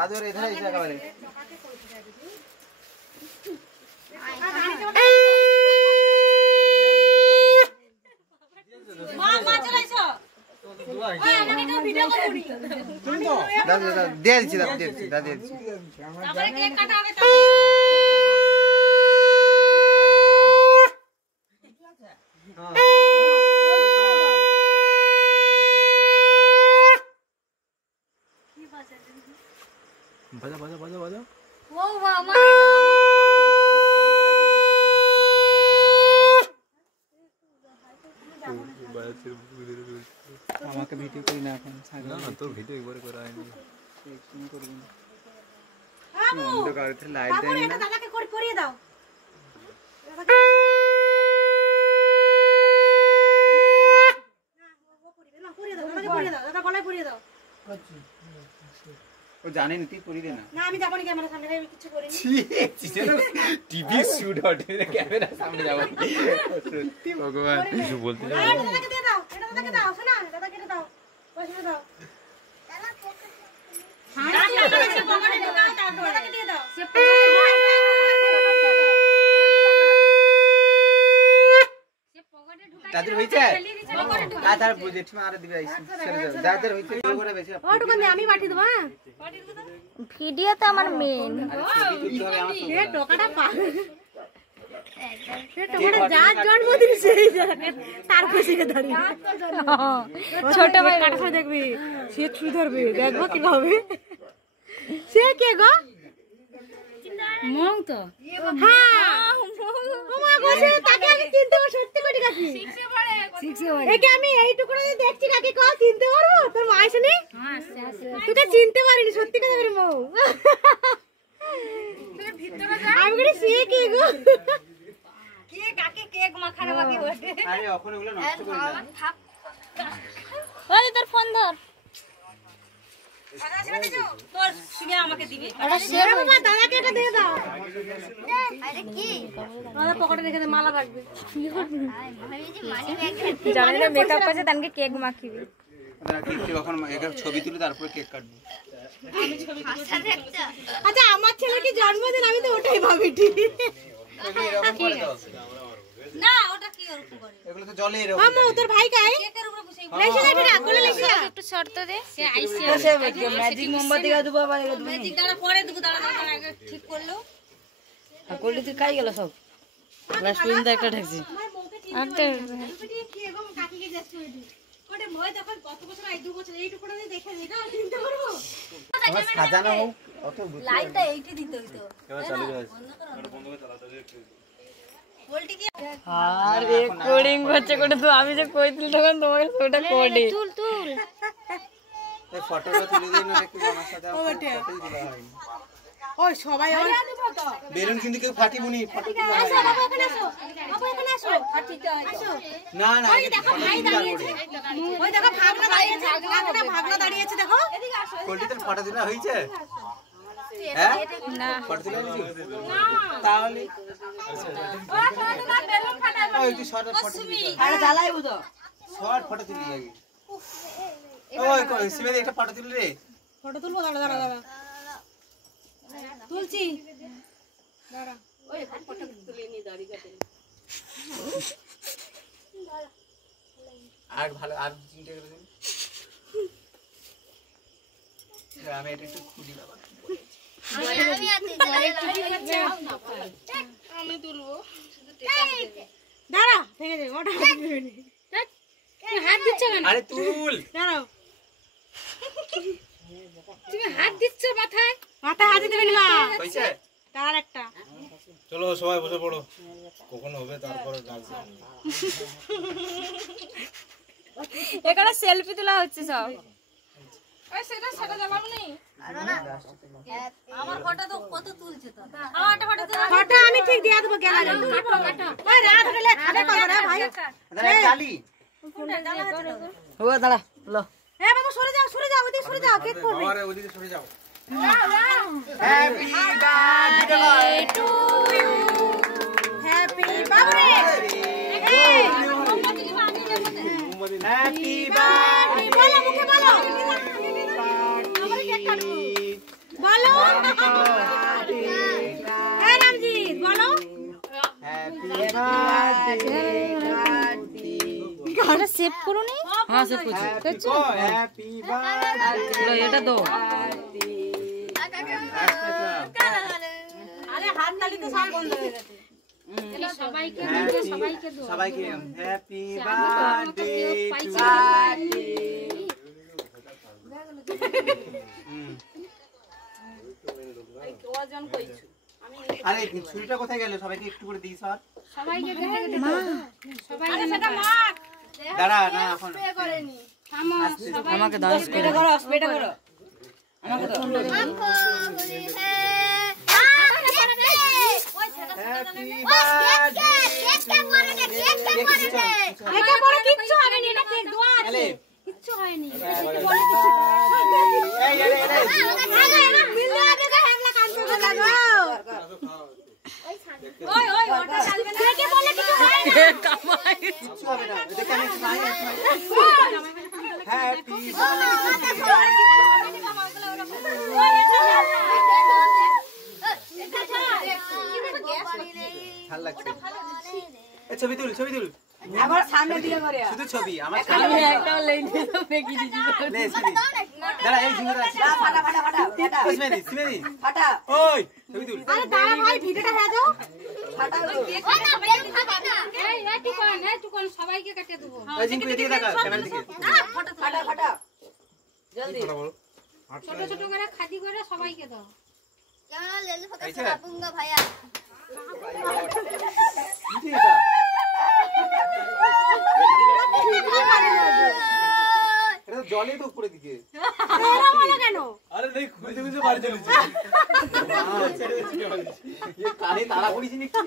দাদু এর এখানে এসে একেবারে মা চলাইছো আমাকে ভিডিও করবি দাদু দিয়ে দিচ্ছি তারপরে কেক কাটা হবে বাজা ও মামা আমাকে ভিডিও করি না এখন না তোর ভিডিও একবারে করা হয়নি তুমি করবি না আমু অন্ধকারে লাইট দেন এটা দাদাকে করিয়ে দাও দাদা গলায় পরিয়ে দাও ও জানে না তুই করি দে না না আমি যাবো না ক্যামেরা সামনে আমি কিছু করিনি টিভি শুট হটে ক্যামেরা সামনে যাব সত্যি ভগবান কিছু বলতে যাও দাদাকে দিয়ে দাও এটা দাদাকে দাও শোনা দাদাকে এটা দাও পয়সা দাও সে পকেটে ঢোকাও তারপর দাদাকে দিয়ে দাও দাদুর হইছে দাদার বুঝেছ মা আর দিবে আইছি দাদার হইছে করে বেশি ওটুকু আমি পাঠিয়ে দেব হ্যাঁ ভিডিও তো আমার মেন এ টোকাটা পা সে টোকাটা যার জন্মদিন সেই জায়গায় তার খুশিতে দাঁড়িয়ে ছোট ভাই কাটা দেখবি সে ছুরি ধরবে দেখবো কি হবে সে কে গো মং তো হ্যাঁ ওমা গো সে তাকে আমি চিনতে পারবো সত্যি কোটি কাকি 6 এ পড়ে একে আমি এইটুকু করে দেখছি কাকি কল চিনতে পারবো তোর মা আসেনি হ্যাঁ আসে তুই তো চিনতে পারিনি সত্যি কথা করে মৌ তুই ভিতরে যা আমি করে সে কে গো কে কাকি কেক মাখানো বাকি বসে আরে ওখানে ওগুলো নষ্ট করে দাও ওই তোর ফোন ধর তোর শুনে আমাকে দিবি আরে শেয়ার বাবা দাদাকে এটা দিয়ে দাও আরে কি দাদা পকেটে রেখে দে মালা রাখবে জানি না মেকআপ আছে তানকে কেক মাখিবি ওরা কেক যখন একটা ছবি তুলে তারপর কেক কাটবো আচ্ছা আমার ছেলের কি জন্মদিন আমি তো ওটাই ভাবি ঠিক এরকম করে দাও না ওটা কি ওরকম করে এগুলো তো জলে এরকম মামা তোর ভাই কাই কেকের উপরে বসে লেখা এটা না কোলে লেখা একটু শর্ত দে সে আইসি ম্যাজিক মোমবাতি গা দুবা বাই গা দুবা ম্যাজিক দাঁড়া পরে দুটো দাঁড়া আগে ঠিক করলো আর কোলি তুই কাই গেল সব লাস্ট পর্যন্ত একটা ঠেকছি আমার বউকে ঠিক আতে করে কি এবং কাকিকে জাস্ট করে দি কোটে মই দেখো কত বছর আই 2 বছর এইটুকু করে দেখে দিই না চিনতে পারবো আমার সাজানো হোক অত লাইটটা এইটি দিতে হইতো ক্যামেরা চালু করে বন্ধ করে চালাতে বলটি কি আর রেকর্ডিং করছে কোটে তো আমি যে কইছিল তখন তোমাকে ওটা কোডি তুল তুল এই ফটোটা তুলে দিন না একটু আমার সাথে ফটোই দিলা হয় ওই সবাই আমার বেলুন কিন্তু কেউ ফাটিবনি ফটো তুলে আসো বাবা এখানে আসো বাবা এখানে আসো ফাটিতে হয়তো না না ওই দেখো ভাই দাঁড়িয়েছে ওই দেখো ভাগনা দাঁড়িয়েছে ভাগনা দাঁড়িয়েছে দেখো এদিকে আসো কোলটিতে ফটো দিলা হইছে হ্যাঁ না ফটো দিলা হইছে তাহলে ও সোনা বেলুন ফাটাবো ওই তুই শর্ট ফটো দিবি আরে জ্বালাইবো তো শর্ট ফটো তুলি আগে ওই কই সিমে একটা ফটো তুলি রে ফটো তুলবো দাঁড়া দাঁড়া দাঁড়া তুলছি দাঁড়া ওই ফটো তুলে নি দাড়ি কাটে আর ভালো আর চিন্তা করে দিন আমি এটা একটু খুঁজি বাবা আমি তুলবো দাঁড়া ভেঙে যাবে ওটা তুমি হাত দিচ্ছ কেন আরে তুল দাঁড়াও তুমি হাত দিচ্ছ মাথায় হাত দিতে না হইছে তার একটা চলো সবাই বসে পড়ো কখন হবে তারপরে ডাকছি এখানে সেলফি তোলা হচ্ছে সব ওই সেটা জ্বালাবো নি আমার ফটো তো কত তুলছে তো আমারটা ফটো তুল ফটো আমি ঠিক দিয়া দেব গ্যালারি কাটো কাটো ওই রাত হলে খাবে করো রে ভাই দাঁড়া চালি ও দাঁড়া লো এ বাবা সরে যাও ওদিকে সরে যাও কেক করবে আরে ওদিকে সরে যাও happy birthday to you happy birthday happy birthday বলো মুখে বলো আমরা কেক কাটবো বলো বার্থডে কার্তি এটা সেভ করো নি হ্যাঁ সে কুছ হ্যাপি বার্থডে লো এটা দো আরে হাত তালি তো সব বন্ধ হয়ে গেছে সবাইকে সবাইকে হ্যাপি বার্থডে টু ওজন কইছো আরে ছুরিটা কোথায় গেল সবাইকে একটু করে দিই স্যার সবাইকে দেখে মা সবাইকে সেটা মা দাঁড়া না এখন আমাকে দাও স্প্রেটা করো স্প্রেটা করো আমাকে দাও হ্যাপি বার্থডে একে বড় কিচ্ছু হবে না এটা কেক দোয়া আছে কিচ্ছু হয়নি এই আরে আরে মিলে আগে হ্যামলা কাটতে লাগো ওই ওই ওটা চলবে না কে বলে কিছু হয় না কামাই কিছু হবে না দেখে আমি স্মাইল হ্যাপি ভালো লাগছে এই ছবি তুল আবার সামনে দিয়ে করে শুধু ছবি আমার আমি একটা লেই দিয়ে তো ফেকি দিছি নে ছবি দাঁড়া এই ঝুমুর আছে ফাটা সিমেদি ফাটা ওই ছবি তুল আরে দাঁড়া ভাই ভিডিওটা হয়ে যাও ফাটা এই টুকন সবাইকে কেটে দেবো ওই জিঙ্কু এদিকে দেখা ক্যামেরার দিকে ফাটা জলদি ছোট ছোট করে খাদি করে সবাইকে দাও ऐसे ভাইয়া ठीक है এটা তো জলে তো উপরে দিকে এরা বলে কেন আরে নেই খুঁজে খুঁজে বাড়ি চলেছে ये কানে তারা পড়িস নি কি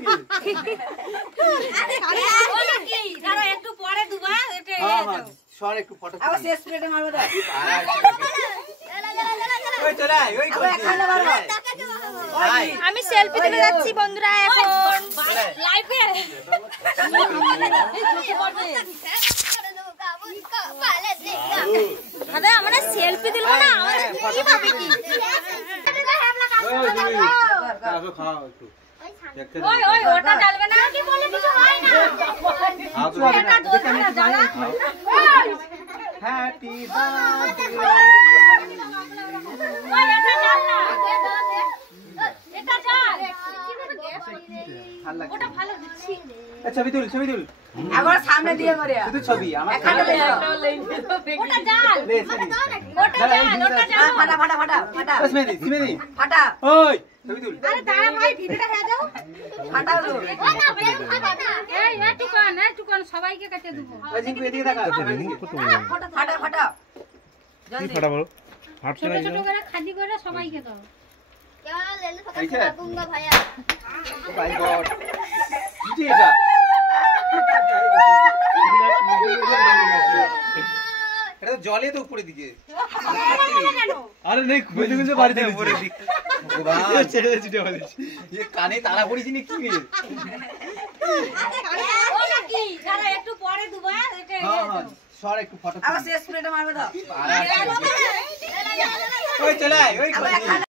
দাঁড়া একটু পরে দুবা এটা हां हां সর একটু ফটো আবার শেষ স্প্রেটা মারবে দাও ওই চলে আয় ওই কই ভাই আমি সেলফি তুলে যাচ্ছি বন্ধুরা এখন লাইভে দাদা আমরা সেলফি তুলবো না আমাদের কি ভাবে কি আসো খাও একটু দেখতে ওই ওই ওটা চলবে না কি বলে কিছু হয় না খাও তো এটা দেখে আমি স্মাইল হ্যাপি বার্থডে ওই এটা চল না এটা চল ভালো লাগছে ওটা ভালো দিচ্ছি ছবি তুল আবার সামনে দিয়ে করে শুধু ছবি আমার একটা লেই দিয়ে তো ফেকি ওটা জাল লে ছবি ওটা জাল ফাটা সিমেদি ফাটা ওই ছবি তুল আরে দাঁড়া ভাই ভিডিওটা হয়ে যাও ফাটা এই টুকন সবাইকে কেটে দেবো ওই জিঙ্কু এদিকে দেখা ক্যামেরার দিকে ফাটা জলদি ফাটা বলো হাত ছোট ছোট করে খাদি করে সবাইকে দাও ऐसे ভাইয়া ओ माय गॉड ठीक है এটা তো জলে তো উপরে দিকে আরে নেই খুঁজে খুঁজে বাড়ি চলেছে উপরে দিকে ভগবান ছেড়ে চিটে বলেছি ये কানে তারা পড়িস নি কি ওটা কি দাঁড়া একটু পরে দুবা এটা हां हां সর একটু ফটো আবার শেষ স্প্রেটা মারবে দাও ওই চলে আয় ওই কই